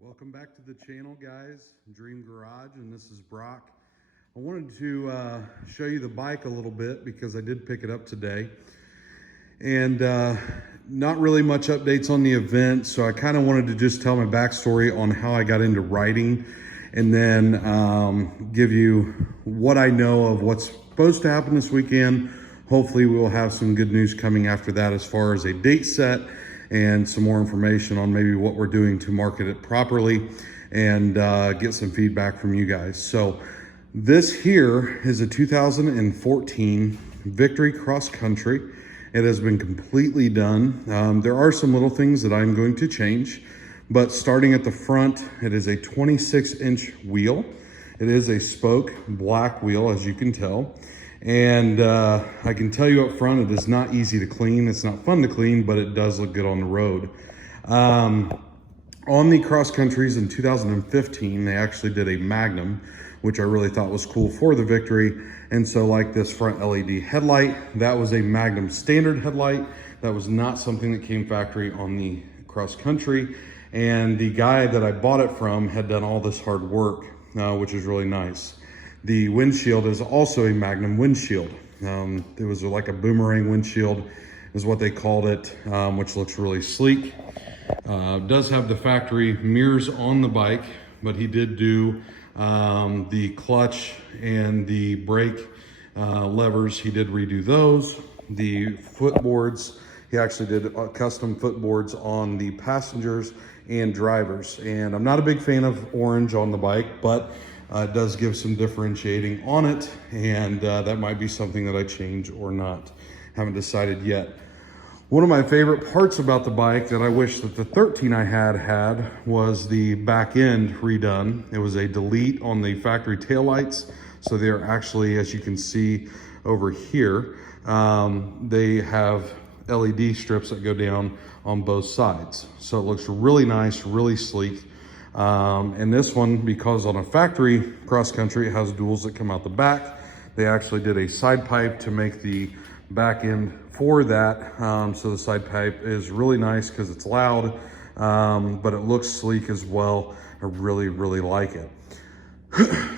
Welcome back to the channel, guys. Dream Garage, and this is Brock. I wanted to show you the bike a little bit because I did pick it up today. And not really much updates on the event, so I kind of wanted to just tell my backstory on how I got into riding and then give you what I know of what's supposed to happen this weekend. Hopefully we will have some good news coming after that as far as a date set and some more information on maybe what we're doing to market it properly and get some feedback from you guys. So this here is a 2014 Victory Cross Country. It has been completely done. There are some little things that I'm going to change, but starting at the front, it is a 26-inch wheel. It is a spoke black wheel, as you can tell. And I can tell you up front, it is not easy to clean. It's not fun to clean, but it does look good on the road. On the cross countries in 2015, they actually did a Magnum, which I really thought was cool for the Victory. And so like this front LED headlight, that was a Magnum standard headlight. That was not something that came factory on the cross country. And the guy that I bought it from had done all this hard work, which is really nice. The windshield is also a Magnum windshield. It was like a boomerang windshield is what they called it, which looks really sleek. Does have the factory mirrors on the bike, but he did do the clutch and the brake levers. He did redo those. The footboards, he actually did custom footboards on the passengers and drivers. And I'm not a big fan of orange on the bike, but it does give some differentiating on it, and that might be something that I change or not. Haven't decided yet. One of my favorite parts about the bike that I wish that the 13 I had was the back end redone. It was a delete on the factory taillights. So they're actually, as you can see over here, they have LED strips that go down on both sides. So it looks really nice, really sleek. And this one, because on a factory cross country, it has duals that come out the back. They actually did a side pipe to make the back end for that. So the side pipe is really nice because it's loud, but it looks sleek as well. I really, really like it.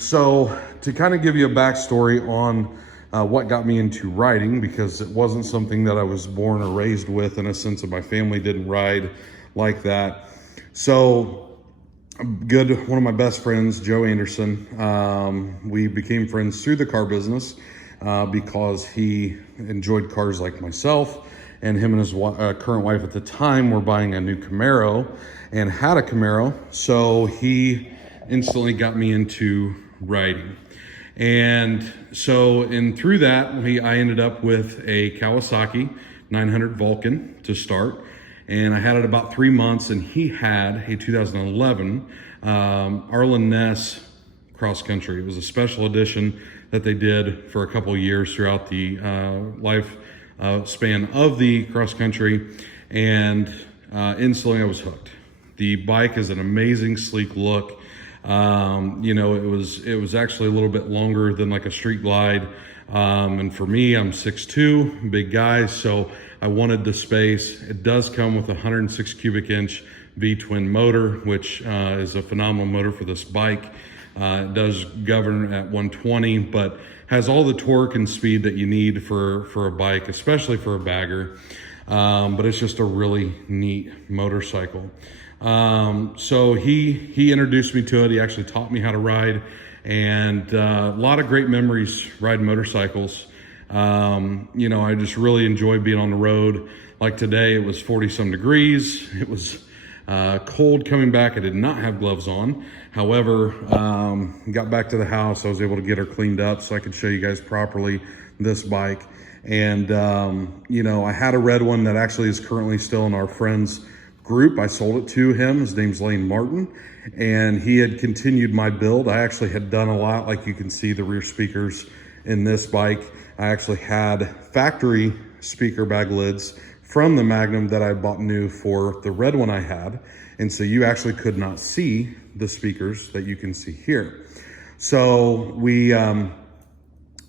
So to kind of give you a backstory on what got me into riding, because it wasn't something that I was born or raised with, in a sense of my family didn't ride like that. So one of my best friends, Joe Anderson, we became friends through the car business because he enjoyed cars like myself, and him and his current wife at the time were buying a new Camaro and had a Camaro. So he instantly got me into riding. And so through that, I ended up with a Kawasaki 900 Vulcan to start. And I had it about 3 months, and he had a 2011 Arlen Ness cross country. It was a special edition that they did for a couple of years throughout the life span of the cross country, and instantly I was hooked. The bike is an amazing, sleek look. You know, it was actually a little bit longer than like a street glide. And for me, I'm 6'2", big guy, so I wanted the space. It does come with a 106 cubic inch V-twin motor, which is a phenomenal motor for this bike. It does govern at 120, but has all the torque and speed that you need for a bike, especially for a bagger. But it's just a really neat motorcycle. So he introduced me to it. He actually taught me how to ride, and a lot of great memories riding motorcycles. You know, I just really enjoy being on the road. Like today, it was 40-some degrees. It was cold coming back. I did not have gloves on. However, got back to the house. I was able to get her cleaned up so I could show you guys properly this bike. And, you know, I had a red one that actually is currently still in our friends group. I sold it to him. His name's Lane Martin, and he had continued my build. I actually had done a lot, like you can see the rear speakers in this bike. I actually had factory speaker bag lids from the Magnum that I bought new for the red one I had. And so you actually could not see the speakers that you can see here. So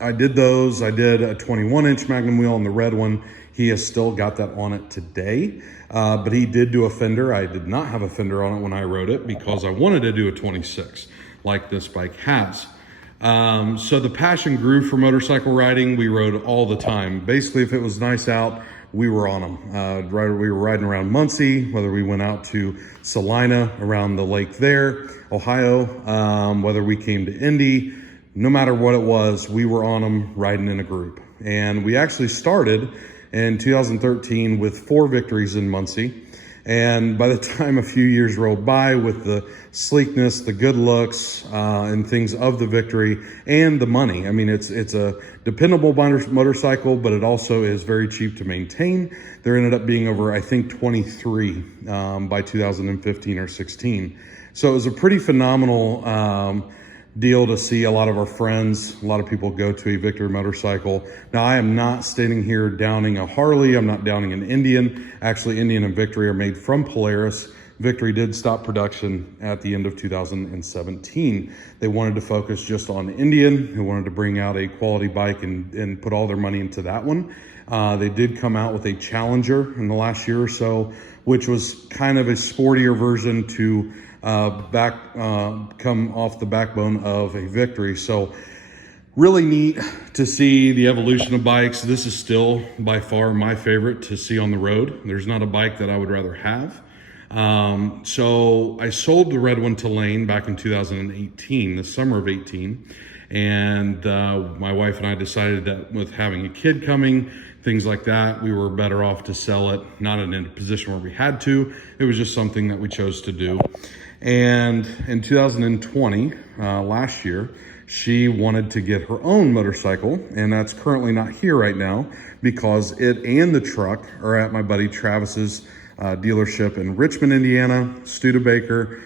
I did those. I did a 21-inch Magnum wheel on the red one. He has still got that on it today. but he did do a fender. I did not have a fender on it when I rode it because I wanted to do a 26 like this bike has. So the passion grew for motorcycle riding. We rode all the time. Basically, if it was nice out, we were on them. We were riding around Muncie, whether we went out to Salina around the lake there, Ohio, whether we came to Indy, no matter what it was, we were on them riding in a group. And we actually started in 2013 with 4 victories in Muncie. And by the time a few years rolled by with the sleekness, the good looks, and things of the victory and the money, I mean, it's a dependable motorcycle, but it also is very cheap to maintain. There ended up being over, I think, 23 by 2015 or 16. So it was a pretty phenomenal deal to see a lot of our friends, a lot of people go to a victory motorcycle. Now, I am not standing here downing a Harley. I'm not downing an Indian. Actually, Indian and Victory are made from Polaris. Victory did stop production at the end of 2017. They wanted to focus just on Indian. They wanted to bring out a quality bike and put all their money into that one. They did come out with a Challenger in the last year or so, which was kind of a sportier version to come off the backbone of a Victory. So really neat to see the evolution of bikes. This is still by far my favorite to see on the road. There's not a bike that I would rather have. So I sold the red one to Lane back in 2018, the summer of 18. And my wife and I decided that with having a kid coming, things like that, we were better off to sell it, not in a position where we had to. It was just something that we chose to do. And in 2020, last year, she wanted to get her own motorcycle, and that's currently not here right now because it and the truck are at my buddy Travis's dealership in Richmond, Indiana, Studebaker,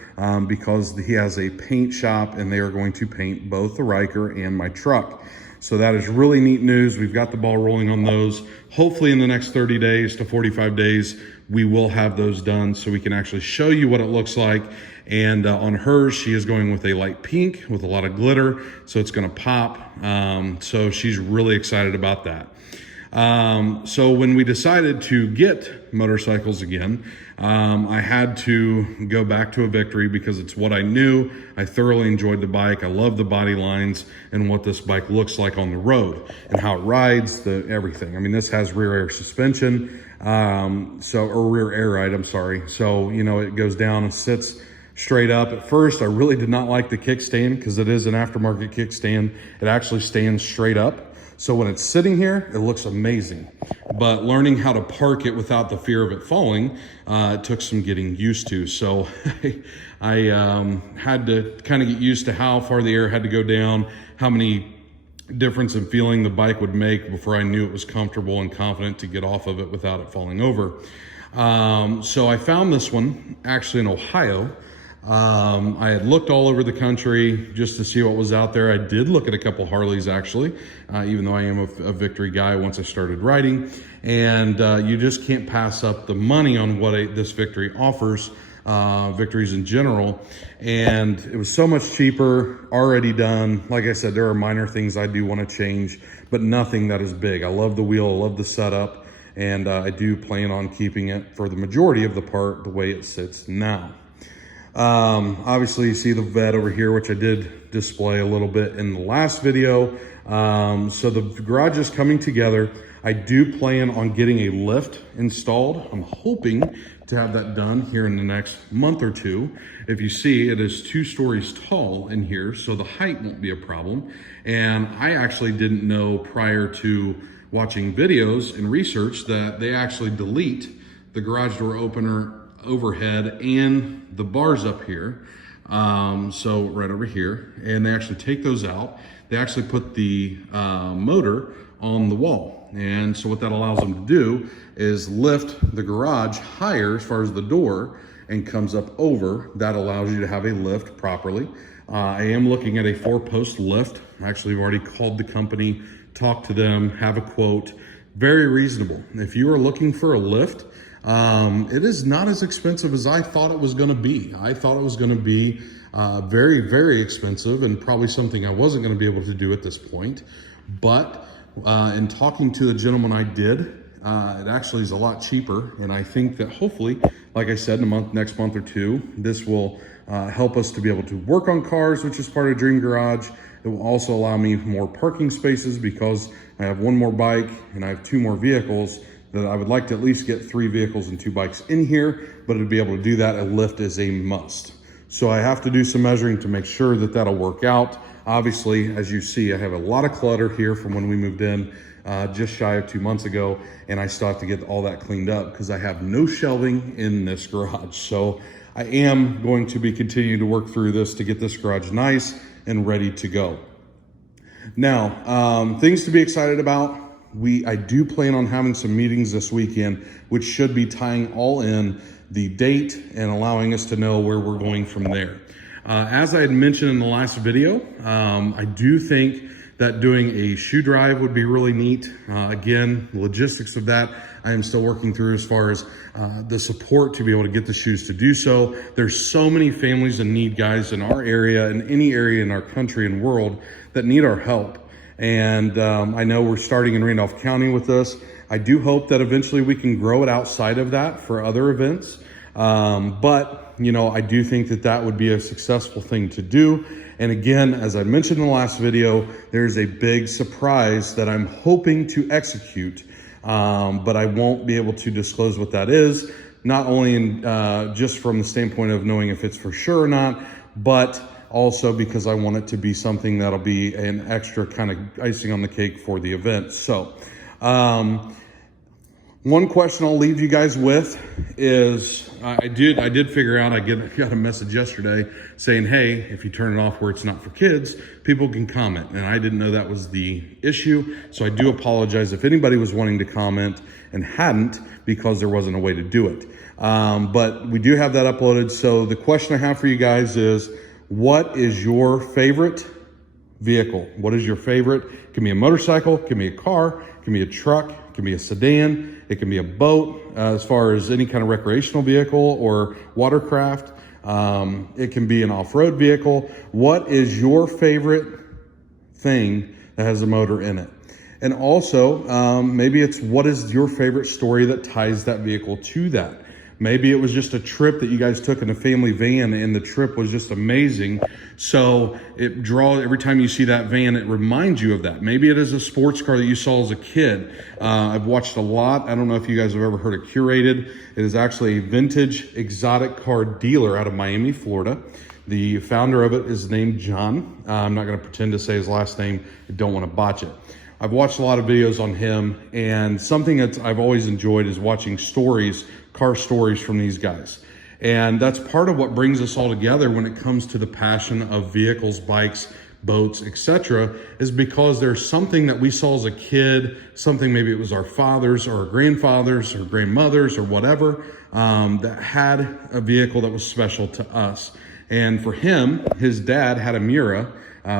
because he has a paint shop and they are going to paint both the Riker and my truck. So that is really neat news. We've got the ball rolling on those. Hopefully in the next 30 days to 45 days, we will have those done so we can actually show you what it looks like. And on hers, she is going with a light pink with a lot of glitter, so it's gonna pop. So she's really excited about that. So when we decided to get motorcycles again, I had to go back to a Victory because it's what I knew. I thoroughly enjoyed the bike. I love the body lines and what this bike looks like on the road and how it rides, everything. I mean, this has rear air suspension, or rear air ride, I'm sorry. So, you know, it goes down and sits straight up. At first, I really did not like the kickstand because it is an aftermarket kickstand. It actually stands straight up. So when it's sitting here, it looks amazing. But learning how to park it without the fear of it falling, it took some getting used to. So I had to kind of get used to how far the air had to go down, how many difference in feeling the bike would make before I knew it was comfortable and confident to get off of it without it falling over. So I found this one actually in Ohio. I had looked all over the country just to see what was out there. I did look at a couple Harleys actually, even though I am a Victory guy once I started riding. And you just can't pass up the money on what this Victory offers, Victories in general. And it was so much cheaper, already done. Like I said, there are minor things I do want to change, but nothing that is big. I love the wheel, I love the setup, and I do plan on keeping it for the majority of the part the way it sits now. Obviously you see the vet over here, which I did display a little bit in the last video. So the garage is coming together. I do plan on getting a lift installed. I'm hoping to have that done here in the next month or two. If you see, it is 2 stories tall in here, so the height won't be a problem. And I actually didn't know prior to watching videos and research that they actually delete the garage door opener overhead and the bars up here, so right over here, and they actually take those out. They actually put the motor on the wall, and so what that allows them to do is lift the garage higher as far as the door and comes up over. That allows you to have a lift properly. I am looking at a 4-post lift. Actually, I've already called the company, talked to them, have a quote. Very reasonable. If you are looking for a lift, it is not as expensive as I thought it was going to be. I thought it was going to be very, very expensive and probably something I wasn't going to be able to do at this point. But in talking to the gentleman I did, It actually is a lot cheaper, and I think that hopefully, like I said, in next month or two, this will help us to be able to work on cars, which is part of Dream Garage. It will also allow me more parking spaces because I have one more bike and I have two more vehicles that I would like to at least get 3 vehicles and 2 bikes in here, but to be able to do that, a lift is a must. So I have to do some measuring to make sure that that'll work out. Obviously, as you see, I have a lot of clutter here from when we moved in just shy of 2 months ago, and I still have to get all that cleaned up because I have no shelving in this garage. So I am going to be continuing to work through this to get this garage nice and ready to go. Now, things to be excited about. I do plan on having some meetings this weekend, which should be tying all in the date and allowing us to know where we're going from there. As I had mentioned in the last video, I do think that doing a shoe drive would be really neat. Again, the logistics of that, I am still working through as far as the support to be able to get the shoes to do so. There's so many families in need, guys, in our area and any area in our country and world that need our help. And I know we're starting in Randolph County with this. I do hope that eventually we can grow it outside of that for other events. But, you know, I do think that that would be a successful thing to do. And again, as I mentioned in the last video, there's a big surprise that I'm hoping to execute, but I won't be able to disclose what that is, not only in, just from the standpoint of knowing if it's for sure or not, but also because I want it to be something that'll be an extra kind of icing on the cake for the event. So, one question I'll leave you guys with is, I did figure out, I got a message yesterday saying, hey, if you turn it off where it's not for kids, people can comment. And I didn't know that was the issue. So I do apologize if anybody was wanting to comment and hadn't, because there wasn't a way to do it. But we do have that uploaded. So the question I have for you guys is, what is your favorite vehicle? What is your favorite? It can be a motorcycle, it can be a car, it can be a truck, it can be a sedan, it can be a boat, as far as any kind of recreational vehicle or watercraft. It can be an off-road vehicle. What is your favorite thing that has a motor in it? And also, maybe it's what is your favorite story that ties that vehicle to that? Maybe it was just a trip that you guys took in a family van and the trip was just amazing. So every time you see that van, it reminds you of that. Maybe it is a sports car that you saw as a kid. I've watched a lot. I don't know if you guys have ever heard of Curated. It is actually a vintage exotic car dealer out of Miami, Florida. The founder of it is named John. I'm not going to pretend to say his last name. I don't want to botch it. I've watched a lot of videos on him, and something that I've always enjoyed is watching car stories from these guys. And that's part of what brings us all together when it comes to the passion of vehicles, bikes, boats, etc., is because there's something that we saw as a kid, something maybe it was our fathers or our grandfathers or grandmothers or whatever, that had a vehicle that was special to us. And for him, his dad had a Miura,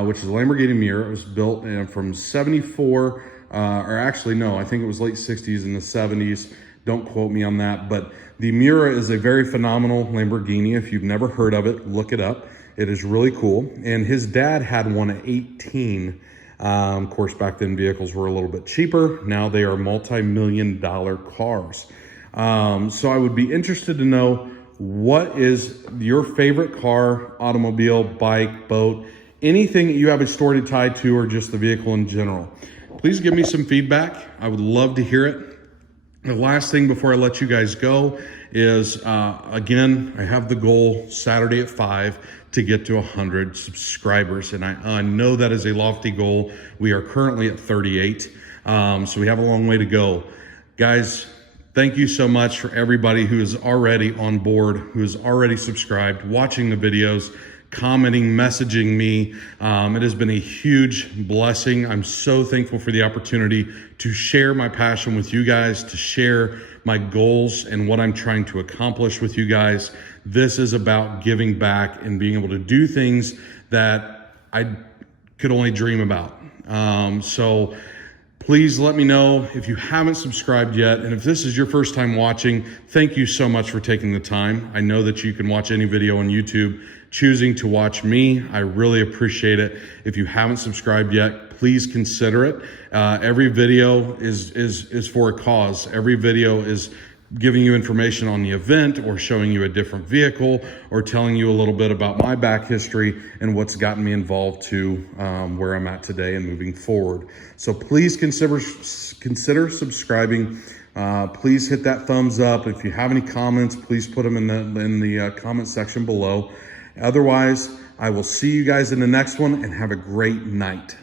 which is a Lamborghini Miura. It was built from 74, or actually no, I think it was late 60s and the 70s. Don't quote me on that, but the Miura is a very phenomenal Lamborghini. If you've never heard of it, look it up. It is really cool. And his dad had one at 18. Of course, back then vehicles were a little bit cheaper. Now they are multi-million-dollar cars. So I would be interested to know, what is your favorite car, automobile, bike, boat, anything that you have a story to tie to, or just the vehicle in general. Please give me some feedback. I would love to hear it. The last thing before I let you guys go is, again, I have the goal Saturday at 5 to get to 100 subscribers. And I know that is a lofty goal. We are currently at 38. So we have a long way to go. Guys, thank you so much for everybody who is already on board, who is already subscribed, watching the videos, commenting, messaging me. It has been a huge blessing. I'm so thankful for the opportunity to share my passion with you guys, to share my goals and what I'm trying to accomplish with you guys. This is about giving back and being able to do things that I could only dream about. So please Please let me know if you haven't subscribed yet. And if this is your first time watching, thank you so much for taking the time. I know that you can watch any video on YouTube. Choosing to watch me, I really appreciate it. If you haven't subscribed yet, please consider it. Every video is for a cause. Every video is giving you information on the event or showing you a different vehicle or telling you a little bit about my back history and what's gotten me involved to where I'm at today and moving forward. So please consider subscribing. Please hit that thumbs up. If you have any comments, please put them in the comment section below. Otherwise, I will see you guys in the next one, and have a great night.